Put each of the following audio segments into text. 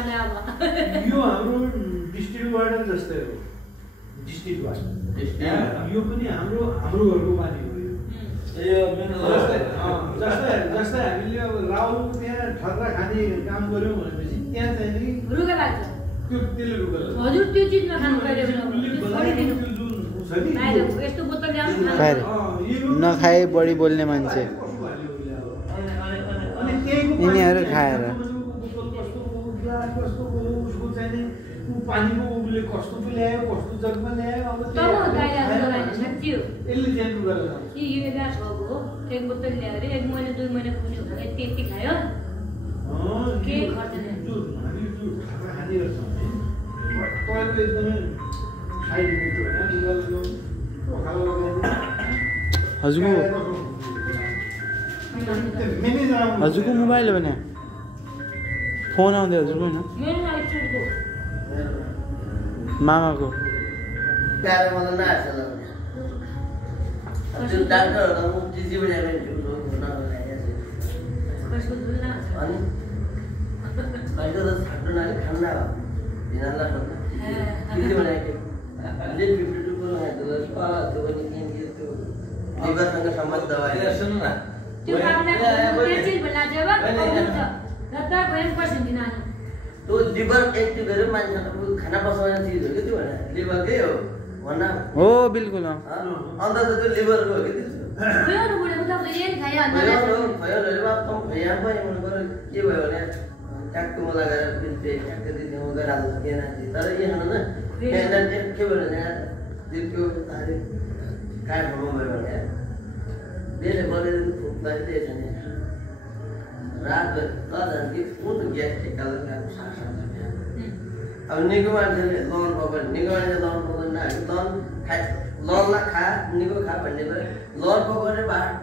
खाने अब यो हाम्रो डिस्ट्रिक्ट वार्डन जस्तै हो डिस्ट्रिक्ट वार्डन यो पनि हाम्रो घरको पानी हो यो जस्तै हामीले अब राहुलको त्यहाँ ठर्रा खाने काम गर्यौँ भनेपछि त्यहाँ चाहिँ नि रुगा लाग्छ त्यसले रुगा लाग्छ हजुर त्यो चिज नखानु पऱ्यो यस्तो बोतल नखाए बढी बोल्ने मान्छे यिनीहरू खाएर पानीको उसले कस्तो पो ल्यायो कस्तो जगमा ल्यायो अब एक बोतल ल्यायो अरे 1 महिना 2 महिना पुग्ने हो भने त्यति खायो के खर्च हजुरको मोबाइल हो भने फोन आउँदै हजुरको होइन मामाको तो लिभर एक्टिभ गरेर मान्छेको खाना पचाउने चिज हो कि त्यो भने लिभरकै हो भन्ना हो बिल्कुल अन्त त त्यो लिभरको हो कि त्यो के भयो भने ट्याक्कु मलाई गएर ट्याक्क दिने गइरहेको छ तर के खानु न के भयो भने दिनको काठमा भयो भने बेले गरेर फुक्दा त्यही छ नि रातभर कि कुन ग्यास टेकाल अब निको मान्छेले लन पकाउने निको मान्छेले लन पकाउनु हामी लन खाए लनलाई खा निको खा भन्ने पऱ्यो लन पकाउने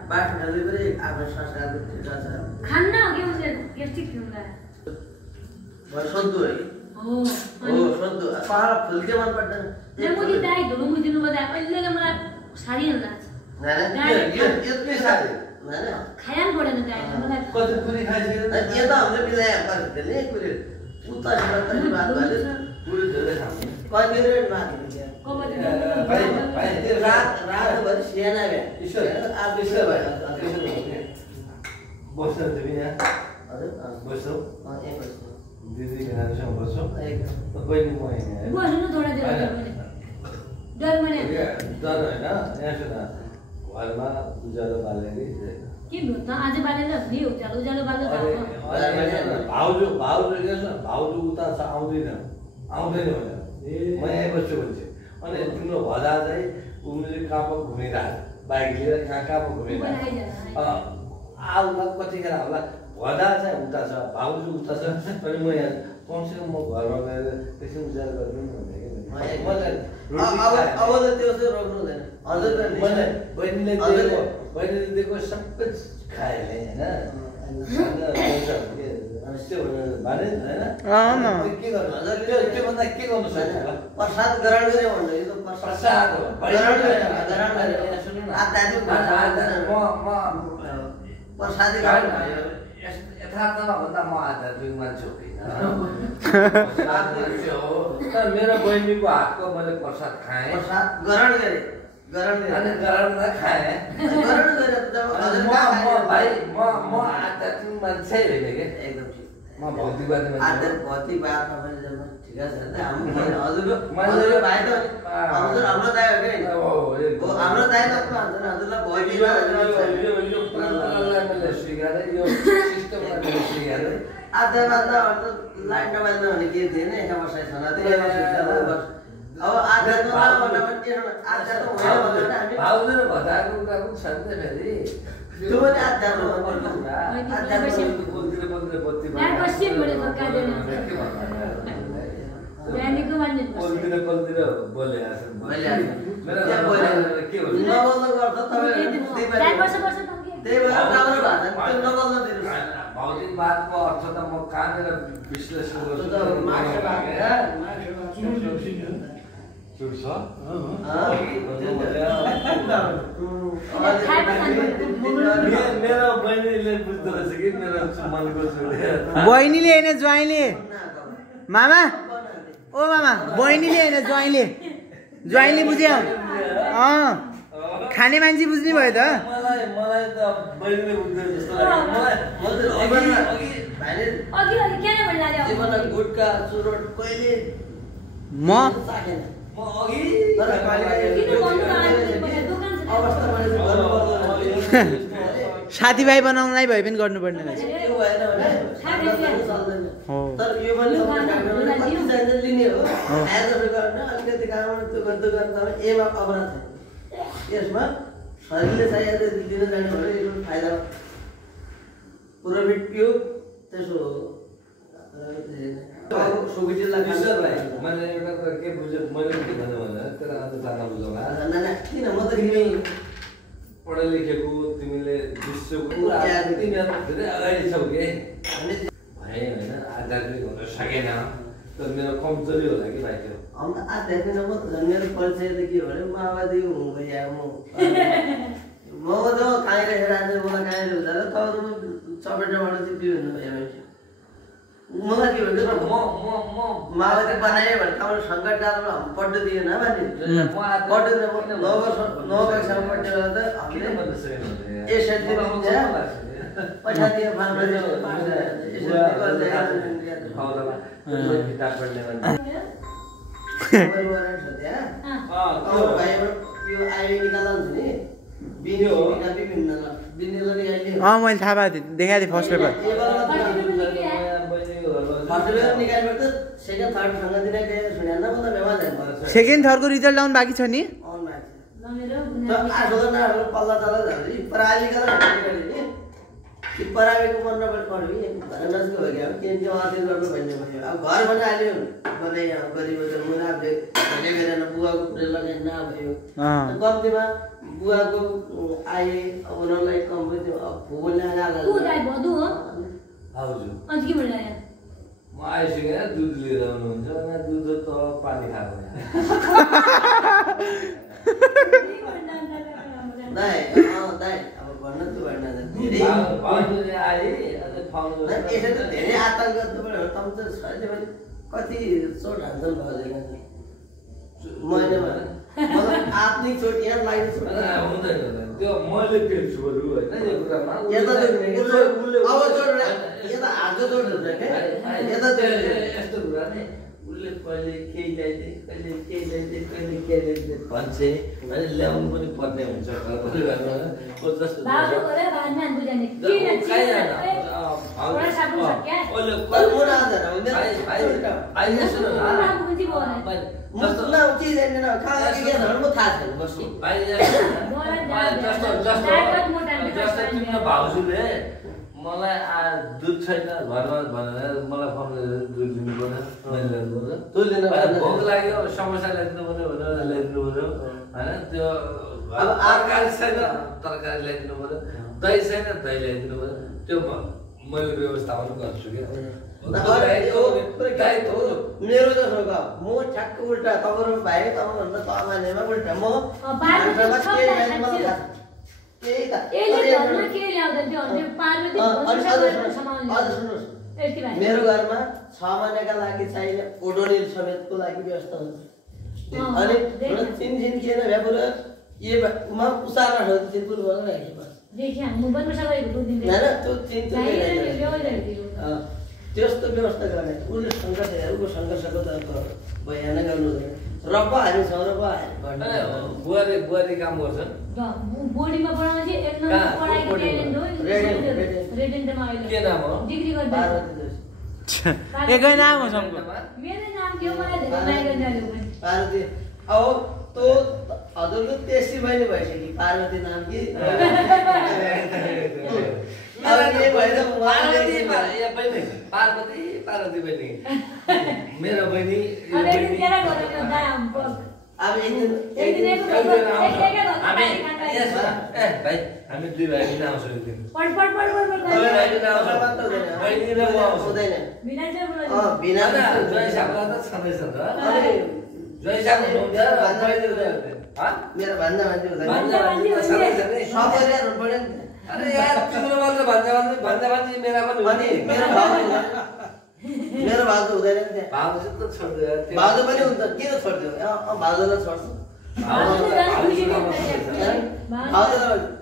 बाठ खाँदै पनि आफ्नो संस्कारको ठिक छ खान्न के हुन्छ ग्यास्ट्रिक हुन्छ सद्दु है हो सद्दु पहाड फुल्के मन पर्दैन मुदी दाइ धुनु मुदिनु बदा अहिले मलाई साडी लाग्छ यति साडी खायान पडेन दाइ मलाई कति पुरी खाइसकेर यो त हामीले मिलाए पर्छ नि पुरी उता चाहिँ बात भले पुरी धेरै खान्छ कति रेट बात हुन्छ भाइ त्यो रात भरि सियाना भए ईश्वर आज ईश्वर भए बस्छ तिमी यहाँ हजुर बस्छौ एक बस्छु दिदी बिनासँग बस्छौ बहिनी म यहाँ बस्नु थोडा देर डर मने डर हैन यहाँ सुन घरमा उज्यालो बालेरी के भयो त आज बालेर नि उज्यालो बाल्नु भाउजू उता आउँदैन भने म यहीँ बस्छु भन्छ अनि तिम्रो भदा चाहिँ उनीले कहाँ घुमिरहेको बाइक लिएर कहाँ घुमिरहेको आउला कतिखेर होला भदा चाहिँ उता छ भाउजू उता छ अनि म यहाँ कमसेकम म घरमा गएर त्यसै उज्यालो गर्नु भने अब त त्यो चाहिँ रोक्नु हुँदैन हजुर बहिनीले दिएको सबै खायो होइन के गर्नु हजुरले त्योभन्दा के गर्नु सक्छ प्रसाद ग्रहण गऱ्यो भने यो त प्रसाद हो प्रसादी यथार्थमा भन्दा म आध्यात्मिक मान्छे होइन तर मेरो बहिनीको हातको मैले प्रसाद खाएँ प्रसाद ग्रहण गरेँ ग्रहण खाएँ भाइ म आध्यात्मिक मान्छे होइन कि एकदम ठिक म भौतिकवादी मान्छे भौतिकवादमा पनि जब ठिक छ हजुरको भाइ त हजुर हाम्रो दाइ हो कि हाम्रो दाइ त हजुरलाई भौतिकवाद मैले स्वीकारेँ यो सिस्टमलाई मैले स्वीकारेँ आध्यात्ममा लाइन नबाल्नु भने के थिएन एक वर्ष छैन अब आध्यात्ममा भन्दा पनि आध्यात्म होइन भन्दा हामी भाउजूले भदाको कुराको छ नि त फेरि त्यो पनि आध्यात्म भौतिकवादको अर्थ त म कहाँनिर विश्लेषण गर्छु मेरो बहिनीले बुझ्दो रहेछ कि मेरो मनको बहिनीले होइन ज्वाइँले मामा ओ मामा बहिनीले होइन ज्वाइँले बुझ्यो खाने मान्छे बुझ्ने भयो त मलाई त बहिनीले बुझ्दैन जस्तो लाग्यो मलाई गुटका चुरोट कहिले म अघि साथीभाइ बनाउनलाई भए पनि गर्नुपर्ने रहेछ तर यो पनि लिने हो अलिकति काममा त्यो गर्दै गर्दा एमा अपराध छ यसमा शरीरले चाहिए लिन जाने भने यो फाइदा पुरोभिट पियो त्यसो मैले एउटा के बुझेँ मैले के भन्नु भन्दा तेरो आज जान बुझौँला किन म त तिमी पढे लेखेको तिमीले विश्वको तिमीहरू धेरै अगाडि छौ के भए होइन आध्यात्मिक हुन सकेन तर मेरो कमजोरी होला कि भाइ त्यो आध्यात्मिक म त झन् मेरो परिचय त के भने माओवादी हुँदै म त कहीँ राखेर आज मलाई कहीँ हुँदा तपाईँहरू चपेटाबाट चाहिँ बिउ हुनु भयो मलाई के भन्छ माओवादी बनाएँ भने तपाईँले सङ्कटकालमा पढ्नु दिएन भने पढ्नु नौ कक्षामा पढ्ने बेला त हामीले एसएलसी पैसा दियो मैले थाहा पाएको थिएँ देखाएको थिएँ फर्स्ट पेपर सेकेन्ड थर्डको रिजल्ट आउनु बाँकी छ नि परावेको मन नपढ्यो नजिक हो क्या के अध्ययन गर्नु भन्ने भयो अब घर बनाइहाल्यो भने गरिबहरू मुनाफले भने गरेन बुवाको पुरै लगाइ नभयो कम्तीमा बुवाको आए अब उनीहरूलाई कम्ती बोल्ने म आइसकेर दुध लिएर आउनुहुन्छ दुध त पानी खाएको धेरै आतंक कति चोट हान्छन् भयो महिनामा आत्मिक चोट यहाँ लाग्ने चोट हुँदैन त्यो मैले पेल्छु बरु होइन यो कुरामा अब चोट यता हातको चोट हुन्छ क्या यता यस्तो कुरा नै उसले कहिले केही ल्याइदिए कहिले केही ल्याइदिए कहिले के ल्याइदिए भन्छे अनि ल्याउनु पनि पर्ने हुन्छ परिवारमा जस्तो भाउजूले मलाई दुध छैन घरमा भनेर मलाई फोन गरेर दुध दिनु पर्यो भोक लाग्यो समस्या ल्याइदिनु पर्यो भनेर ल्याइदिनु पर्यो होइन त्यो अब तरकारी छैन तरकारी ल्याइदिनु पर्यो दही छैन दही ल्याइदिनु पर्यो त्यो मैले व्यवस्थापन गर्छु क्या मेरो जस्तो म ठ्याक्क उल्टा तपाईँहरू भाइ तपाईँभन्दा तमानेमा उल्टा म मेरो घरमा 6 महिनाका लागि चाहिने ओडोनिल समेतको लागि व्यवस्था हुन्छ अनि चिन किन भ्यापुर ये म उसामा छ चिनपुर भएर देखिया म बन्न सकेको दुध दिन हैन त्यो चिन त्यस्तो व्यवस्था गर्ने उले संघर्षको त बयान गर्नु रब्बा हाल्नु छ रब्बा बुहारी काम गर्छन् बोडीमा पढाउन चाहिँ एक नम्बर पढाइको ट्यालेन्ट हो रेडेन्टमा अहिले के नाम हो डिग्री गर्दै एकै नाम हो सबको मेरो नाम के हो मलाई धेरै माया गर्ने पनि पार्वती अब तो हजुरको तेस्री बहिनी भइसक्यो पार्वती नाम कि अब के भएर पार्वती बहिनी मेरो बहिनी अब एक दिन हामी दुई भाइ बिना आउँछौँ एक दिन मेरो भन्दा अरे यार तिम्रो मात्र भन्दा मेरा पनि मेरो भाउजू हुँदैन नि त्यहाँ भाउजू त छोड्दियो भाउजू पनि हुन्छ किन छोड्दियो भाउजूलाई छोड्छु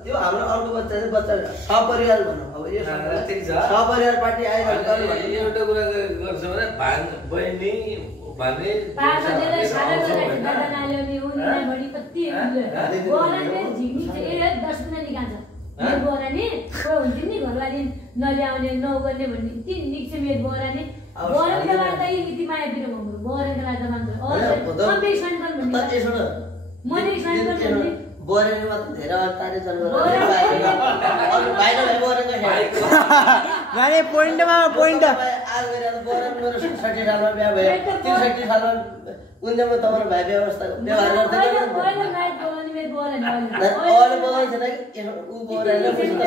त्यो हाम्रो अर्को बच्चा चाहिँ बच्चा सपरिवार भनौँ अब यो सपरिवार पार्टी आइरहेको एउटा कुरा गर्छु भने बहिनी भने घरवाली नल्याउने नगर्ने भन्ने निक्छ मेरो बोरानी बोरानीको राजा यति माया पिरो भन्नु बोरानीको राजा मान्छ बोरेमा त धेरै अत्ताले चल्नु माने पोइन्टमा पोइन्ट आज गएर बोरन मेरो 60 सालमा बिहा भयो 63 सालमा उन्दैमा तपाईहरु भाइ व्यवस्था व्यवहार गर्दै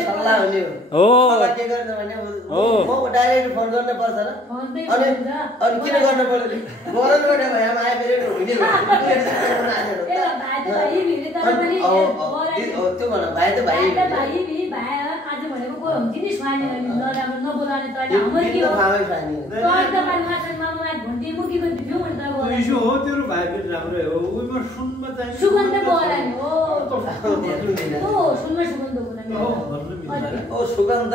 सल्लाह हुने हो के गर्ने भने म डाइरेक्ट फोन गर्न पर्छ र अनि किन गर्न पर्दैन बोरनबाट भए आए फेरि हुने त्यो भन भाइ त भाइ आज भनेको को हुन्छ नि स्वानी नराम्रो नबोलाउने त हाम्रो के हो त पानी माछा मामा भन्दै मुखी पनि थियो भने त बोला इशु हो तेरो भाइ पनि राम्रो हो उमा सुनमा चाहिँ सुगन्ध बोलानी हो सुनमा सुगन्ध बोलानी ओ सुगन्ध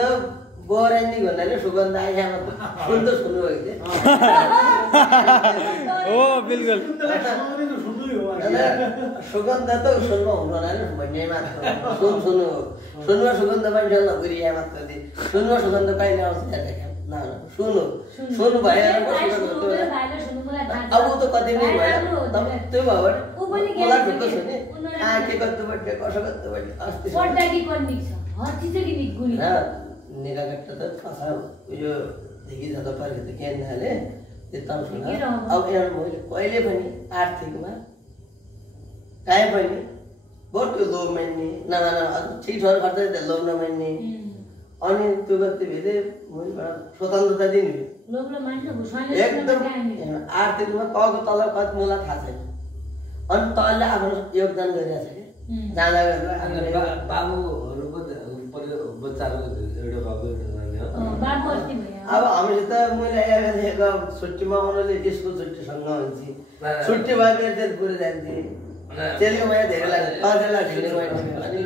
बोरानी भन्नाले सुगन्ध आइहाल्छ सुन त सुन्नु हो कि ओ बिल्कुल सुगन्ध त सुनमा हुनु होला भन्ने मात्र सुन सुन्नु हो सुनमा सुगन्ध पाइन्छ नगरिया मात्र दि सुनमा सुगन्ध कहिले आउँछ न सुनु सुन भएर अब त कति नै भयो त्यो भयो मलाई ढुक्क छ नि के गर्नु पर्ने कसो गर्नु पर्ने अस्ति पड्डाकी कन्निक छ हर चीज की निक गुनी निरागट्ट त कथा यो देखि जाँदा पारे त के नाले त्यता सुन अब यहाँ मैले कहिले पनि आर्थिकमा काहीँ पनि बहुत लोभ मान्ने ठिक ठोर खर्च लोभ नमान्ने अनि त्यो गतिविधि स्वतन्त्रता दिने एकदम आर्थिकमा तलको तल कति मलाई थाहा छैन अनि तलले आफ्नो योगदान गरिरहेको छ कि जाँदा बाबुहरूको बच्चाको एउटा बाबु अब हामीले त मैले छुट्टीमा आउनाले स्कुल छुट्टीसँग हुन्छ छुट्टी भयो मेरो चाहिँ पुरै जान्थेँ त्यसले मलाई धेरै लाग्छ 5 लाख झिल्ने अनि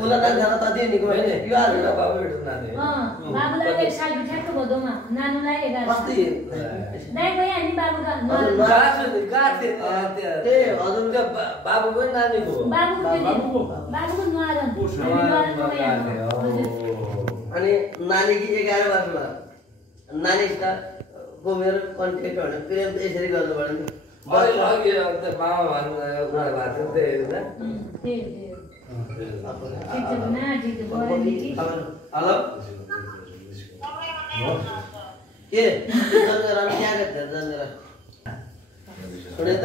उसलाई जान त दिए निको भने यो आज बाबु नानी बाबुलाई एक साल बिठ्याक्क भदौमा नानुलाई 11 अस्ति दाइ गए हामी बाबुका ए हजुर त्यो बाबु पनि नानीको हो बाबुको नुहारन अनि नानीकी 11 वर्षमा नानीका को मेरो कन्ट्याक्ट भने प्रेम त यसरी गर्नु पर्यो नि अघि मामा भन्नु कुरा भएको थियो हेलो के क्या सुने त